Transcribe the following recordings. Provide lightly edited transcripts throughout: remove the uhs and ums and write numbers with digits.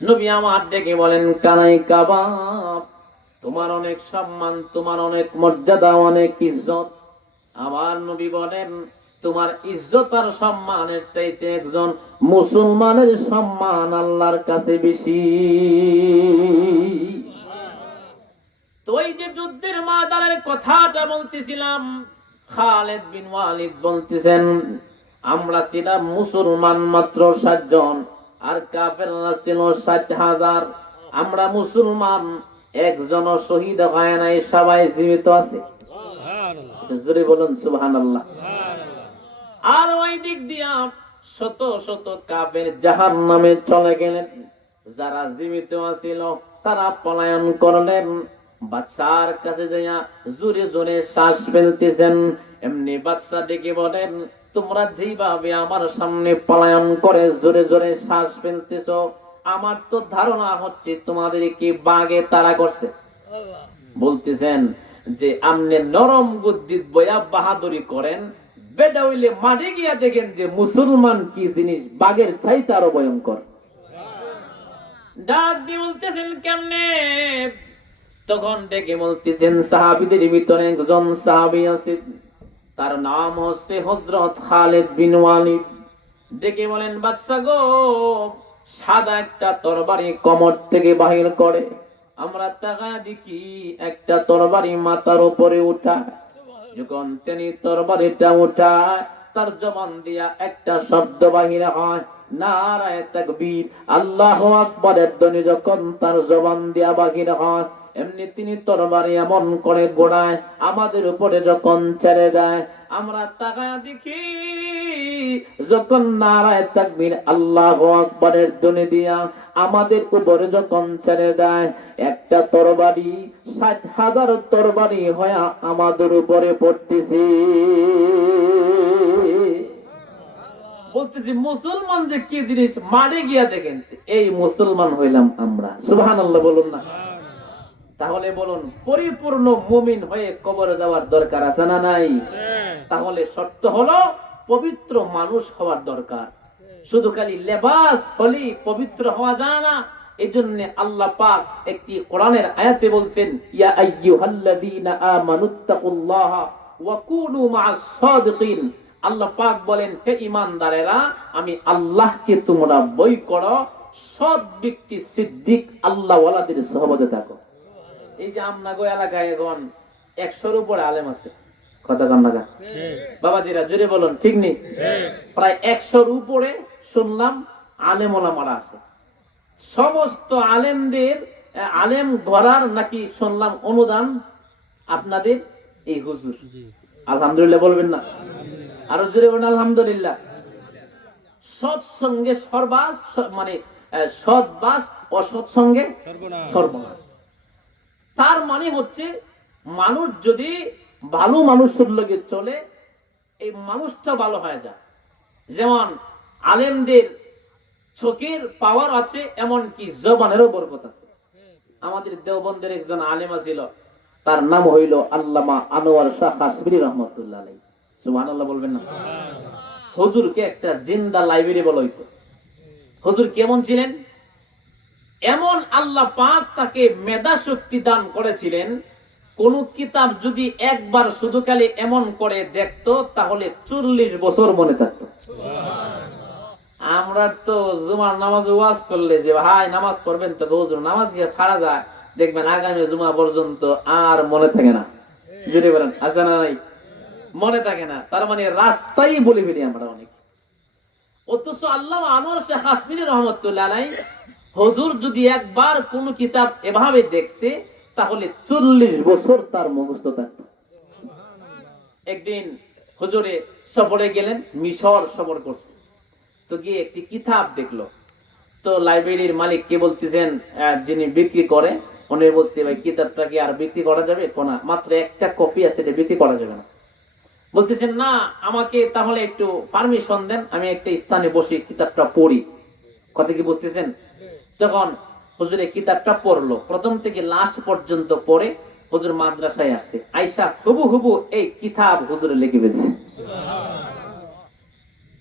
নবী আমার ডেকে বলেন, কানাই কাবাব, তোমার অনেক সম্মান, তোমার অনেক মর্যাদা, অনেক ইজ্জত। আমার নবী বলেন, তোমার ইজ্জত আর সম্মানের চাইতে একজন মুসলমানের সম্মান আল্লাহর কাছে বেশি। তো এই যে যুদ্ধের ময়দানের কথাটা বলতেছিলাম, খালিদ বিন ওয়ালিদ বলতেছেন, আমরা ছিলাম মুসলমান মাত্র 60 জন, আর কাফেররা ছিল 60,000। আমরা মুসলমান একজনও শহীদ হয় নাই, সবাই জীবিত আছে। জোরে বলুন সুবহানাল্লাহ। আর ওই দিক দিয়া শত শত কাফের জাহান্নামে চলে গেলেন। যারা জীবিত ছিল তারা পলায়ন করলেন। বাদশার কাছে যাইয়া জোরে জোরে শ্বাস ফেলতেছেন। এমনি বাদশা ডেকে বলেন, তোমরা যেভাবে আমার সামনে পলায়ন করে জোরে জোরে শ্বাস ফেলতেছো, আমার তো ধারণা হচ্ছে তোমাদেরকে বাগে তাড়া করছে। বলতেছেন যে আমনে নরম বুদ্ধিত বয়া বাহাদুরি করেন, বেটা হইলে মাঠে গিয়া দেখেন যে মুসলমান কি জিনিস, বাঘের চাইতে আরো ভয়ঙ্কর। ডাক দিয়ে বলতেছেন কেমনে? তখন ডেকে বলতেছেন, সাহাবীদের ভিতরে একজন সাহাবী আছে, তার নাম হচ্ছে হযরত খালিদ বিন ওয়ালিদ। ডেকে বলেন, বাদশা গো, সাদা একটা তরবারি কমর থেকে বাহির করে। আমরা তাকায় দেখি একটা তরবারি মাথার উপরে উঠা। যখন তিনি তরবারিটা উঠায়, তার জবান দিয়া একটা শব্দ বাহির হয়, নারায়ে তাকবীর, আল্লাহু আকবারের ধ্বনি যখন তার জবান দিয়া বাহির হয়, এমনি তিনি তরবারি এমন করে গোড়ায় আমাদের উপরে যখন ছেড়ে দেয়, আমরা তাকায় দেখি যখন নারায়ে তাকবীর, আল্লাহু আকবারের ধ্বনি দিয়া আমাদের উপরে যখন ছেড়ে দেয়, একটা তরবারি 60,000 তরবারি হয়ে আমাদের উপরে পড়তেছে। বলতেছি মুসলমান যে কি জিনিস, মারে গিয়া দেখেন, এই মুসলমান হইলাম আমরা। সুবহানাল্লাহ বলুন না। তাহলে বলুন, পরিপূর্ণ মুমিন হয়ে কবরে যাওয়ার দরকার আছে না নাই? তাহলে শর্ত হলো পবিত্র মানুষ হওয়ার দরকার। শুধু খালি লেবাস হলি পবিত্র হওয়া যায় না। এজন্য আল্লাহ পাক একটি কোরআনের আয়াতে বলছেন, ইয়া আইয়ুহাল্লাযীনা আমানুত্তাকুল্লাহা ওয়া কুনু মা'আস সাদিকিন। আল্লাহ পাক বলেন, হে ঈমানদারেরা, আমি আল্লাহকে তোমরা ভয় করো, সৎ ব্যক্তি সিদ্দিক আল্লাহ ওয়ালাদের সহবতে থাকো। এই যে আমনাগো এলাকায় এখন 100-এর উপরে আলেম আছে, কথা কান লাগা বাবাজিরা, জোরে বলুন ঠিক নেই? প্রায় 100-এর উপরে শুনলাম আলেম ওলামারা আছে। সমস্ত আলেমদের আলেম গড়ার নাকি শুনলাম অনুদান আপনাদের এই হুজুর। আলহামদুলিল্লাহ বলবেন না? আরো জোরে বলুন আলহামদুলিল্লাহ। সৎসঙ্গে সর্বাস, মানে সৎবাস, অসৎসঙ্গে সর্বনাশ। তার মানে হচ্ছে, মানুষ যদি ভালো মানুষের লগে চলে, এই মানুষটা ভালো হয়ে যায়। যেমন আলেমদের চোখের পাওয়ার আছে, এমন কি জবানেরও বরকত আছে। আমাদের দেওবন্দের একজন আলেম ছিল, তার নাম হইল আল্লামা আনোয়ার শাহ কাশমিরি রহমাতুল্লাহ আলাইহি। সুবহানাল্লাহ বলবেন না? হুজুরকে একটা জিন্দা লাইব্রেরি বলা হইতো। হুজুর কেমন ছিলেন? এমন আল্লাহ পাক তাকে মেধা শক্তি দান করেছিলেন, কোন কিতাব যদি একবার শুধু খালি এমন করে দেখতো, তাহলে 40 বছর মনে থাকতো। আমরা তো জুমার নামাজ ওয়াজ করলে যে ভাই নামাজ পড়বেন, তো হুজুর নামাজ গিয়ে ছাড়া যায়, দেখবেন আগামী জুমা পর্যন্ত আর মনে থাকে না। যদি বলেন আছে না নাই? মনে থাকে না। তার মানে রাস্তাই বলে ফেলি আমরা অনেক। অথচ আল্লাহ আনোয়ার শাহ কাশমিরি রহমাতুল্লাহ আলাইহি, হুজুর যদি একবার কোন কিতাব এভাবে দেখছে, তাহলে 40 বছর তার মুখস্থ থাকতো। একদিন হুজুরে সফরে গেলেন, মিশর সফর করছে। তো গিয়ে একটি কিতাব দেখলো। তো লাইব্রেরির মালিক কে বলতেছেন, যিনি বিক্রি করে, উনি বলছে, ভাই কিতাবটা কি আর বিক্রি করা যাবে? কোনা মাত্র একটা কপি আছে, এটা বিক্রি করা যাবে না। বলতেছেন, না, আমাকে তাহলে একটু পারমিশন দেন, আমি একটা স্থানে বসে কিতাবটা পড়ি। কথা কি বুঝতেছেন? যখন হুজুরে কিতাবটা পড়লো, প্রথম থেকে লাস্ট পর্যন্ত পড়ে হুজুর মাদ্রাসায় আসছে, আইসা হুবু হুবু এই কিতাব হুজুরে লিখে ফেলছে।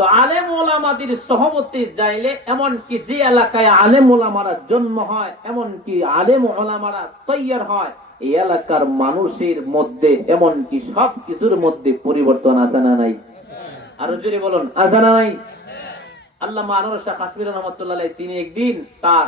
তো আলেম ওলামাদের সহমতে যাইলে, এমনকি যে এলাকায় আলেম ওলামারা জন্ম হয়, এমনকি আলেম ওলামারা তৈয়ার হয়, এই এলাকার মানুষের মধ্যে এমনকি সব কিছুর মধ্যে পরিবর্তন আছে না নাই? আরো জোরে বলুন, আছে না নাই? আল্লামা আনোয়ার শাহ কাশ্মীর রহমাতুল্লাহ আলাইহি তিনি একদিন তার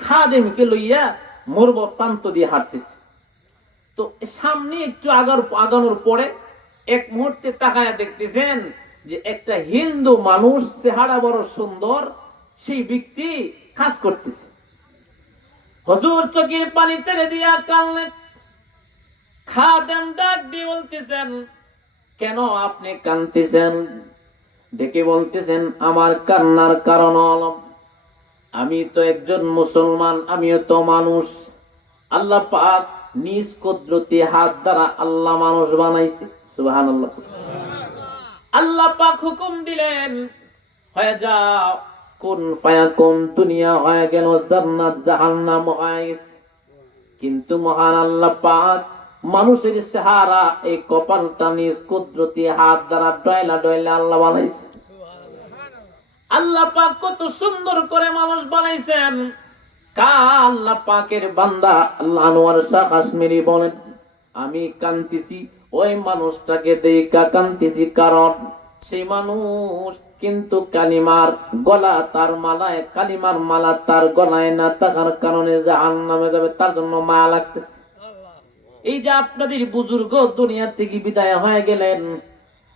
খাদেমকে লইয়া মরুভ প্রান্ত দিয়ে হাঁটতেছে। তো সামনে একটু আগানোর পরে এক মুহূর্তে তাকায়া দেখতেছেন যে একটা হিন্দু মানুষ, চেহারা বড় সুন্দর, সেই ব্যক্তি কাজ করতেছে। হুজুর চোখের পানি ছেড়ে দিয়া কাঁদলেন। খাদেম ডাক দিয়ে বলতেছেন, কেন আপনি কাঁদতেছেন? ডেকে বলতেছেন, আমার কান্নার কারণ হলো আমি তো একজন মুসলমান, আমিও তো মানুষ। আল্লাহ পাক নিজ কুদরতি হাত দ্বারা আল্লাহ মানুষ বানাইছে। সুবহানাল্লাহ। আল্লাহ পাক হুকুম দিলেন, হয়ে যাও, কুন ফায়াকুন, দুনিয়া হয়ে গেল জান্নাত, জাহান্নাম হয়ে গেছে। কিন্তু মহান আল্লাহ পাক মানুষের চেহারা, এই কপালটা নিজ কুদরতি হাত দ্বারা ডয়লা ডয়লা আল্লাহ বানাইছে। আল্লাহ পাক কত সুন্দর করে মানুষ বানাইছেন। আল্লাহ পাকের বান্দা আল্লাহ আনোয়ার শাহ কাশ্মীরি বলেন, আমি কান্তিছি ওই মানুষটাকে দেখা কান্তিছি, কারণ সেই মানুষ কিন্তু কালিমার গলা তার মালায়, কালিমার মালা তার গলায় না থাকার কারণে জাহান্নামে যাবে, তার জন্য মায়া লাগতেছে। এই যে আপনাদের বুজুর্গ দুনিয়া থেকে বিদায় হয়ে গেলেন,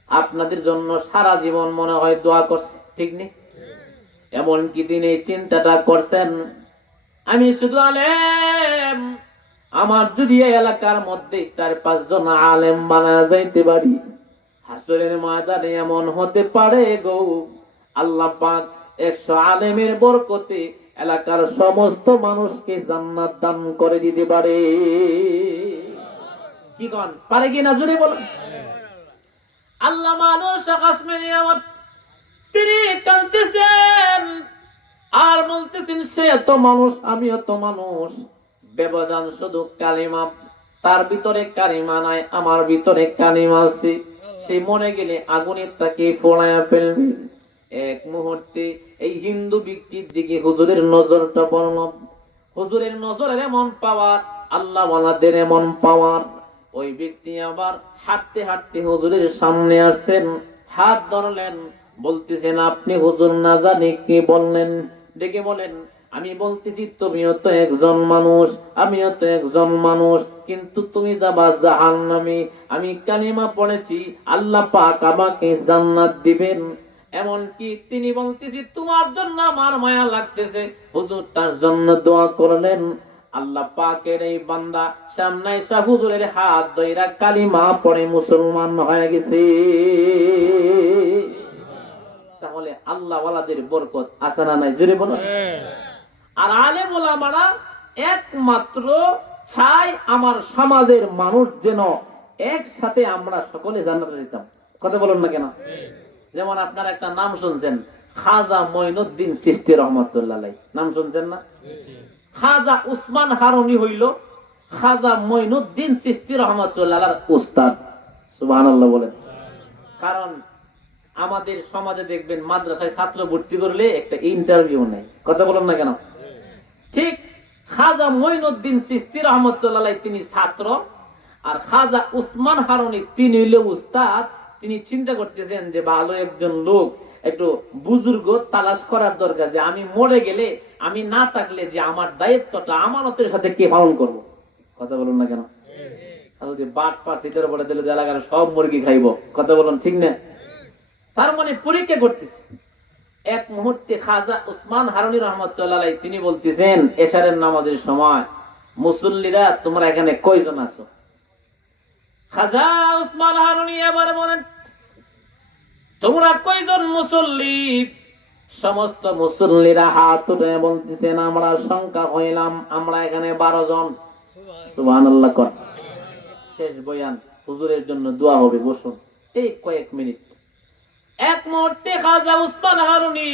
আপনাদের জন্য সারা জীবন মনে হয় দোয়া করছে, ঠিক নেই? এমনকি তিনি এই চিন্তাটা করছেন, আমি শুধু আলেম, আমার যদি এলাকার মধ্যে 4-5 জন আলেম বানা যাইতে পারি, হাসরের ময়দানে এমন হতে পারে গো, আল্লাহ পাক 100 আলেমের বরকতে এলাকার সমস্ত মানুষকে জান্নাত দান করে দিতে পারে। কি কোন পারে কি না জুড়ে বলেন? আল্লাহ মানুষ কাশ্মীরি আমার তিনি কাঁদতেছেন আর বলতেছেন, সে এত মানুষ, আমি এত মানুষ, ব্যবধান শুধু কালিমা, তার ভিতরে কালিমা নাই, আমার ভিতরে কালিমা আছে। সে মনে গেলে আগুনের তাকে ফোড়ায়া ফেলবে। এক মুহূর্তে এই হিন্দু ব্যক্তির দিকে হুজুরের নজরটা পড়ল। হুজুরের নজরের এমন পাওয়ার, আল্লাহ ওয়ালাদের এমন পাওয়ার, ওই ব্যক্তি আবার হাঁটতে হাঁটতে হুজুরের সামনে আসেন, হাত ধরলেন, বলতেছেন, আপনি হুজুর না জানি কি বললেন? ডেকে বলেন, আমি বলতেছি তুমিও তো একজন মানুষ, আমিও তো একজন মানুষ, কিন্তু তুমি যাবা জাহান্নামে। আমি কালিমা পড়েছি, আল্লাহ পাক আমাকে জান্নাত দিবেন। এমনকি তিনি বলতেছি, তোমার জন্য আমার মায়া লাগতেছে। হুজুর তার জন্য দোয়া করলেন। আল্লাহ পাকের এই বান্দা সামনে এসে হুজুরের হাত ধইরা কালিমা পড়ে মুসলমান হয়ে গেছে। তাহলে আল্লাহ ওয়ালাদের বরকত আছে না নাই? জোরে বলো। আর আলেম ওলামারা একমাত্র চাই আমার সমাজের মানুষ যেন একসাথে আমরা সকলে জান্নাতে যেতাম। কথা বলুন না কেন? যেমন আপনারা একটা নাম শুনছেন, খাজা মঈনুদ্দিন চিশতি রহমাতুল্লাহ আলাইহি, নাম শুনছেন না? খাজা উসমান হারুনি হইল খাজা মঈনুদ্দিন চিশতি রহমাতুল্লাহ আলাইহির উস্তাদ। সুবহানাল্লাহ বলেন। কারণ আমাদের সমাজে দেখবেন মাদ্রাসায় ছাত্র ভর্তি করলে একটা ইন্টারভিউ নেয়। কথা বলুন না কেন? ঠিক খাজা মঈনুদ্দিন চিশতি রহমাতুল্লাহ আলাইহি তিনি ছাত্র, আর খাজা উসমান হারুনি তিনি হইল উস্তাদ। তিনি চিন্তা করতেছেন যে ভালো একজন লোক, একটু বুজুর্গ তালাশ করার দরকার, যে আমি মরে গেলে, আমি না থাকলে যে আমার দায়িত্বটা আমানতের সাথে কে পালন করব। কথা বলুন না কেন? তাহলে বাট পাস এটার বলে দিলে এলাকার সব মুরগি খাইব। কথা বলুন ঠিক না? তার মানে পরীক্ষা করতেছে। এক মুহূর্তে খাজা উসমান হারুনি রহমাতুল্লাহ আলাইহি তিনি বলতেছেন, এশারের নামাজের সময়, মুসল্লিরা তোমরা এখানে কয়জন আছো? খাজা উসমান হারুনি এবার বলেন, তোমরা কয়জন মুসল্লি? সমস্ত মুসল্লিরা হাত উঠে বলতেছেন, আমরা সংখ্যা হইলাম, আমরা এখানে 12 জন। সুবহানাল্লাহ। শেষ বয়ান, হুজুরের জন্য দোয়া হবে, বসুন এই কয়েক মিনিট। এক মুহূর্তে খাজা উসমান হারুনি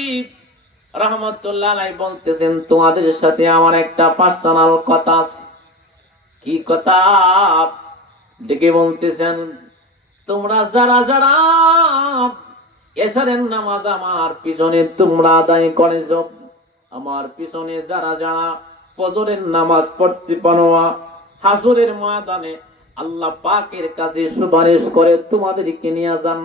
রহমাতুল্লাহ আলাইহি বলতেছেন, তোমাদের সাথে আমার একটা পার্সোনাল কথা আছে। কি কথা? ডেকে বলতেছেন, তোমরা যারা যারা এশারের নামাজ আমার পিছনে তোমরা আদায় করেছো, আমার পিছনে যারা যারা ফজরের নামাজ পড়তে পারো, হাসরের ময়দানে আল্লাহ পাকের কাছে সুপারিশ করে তোমাদেরকে নিয়ে যান।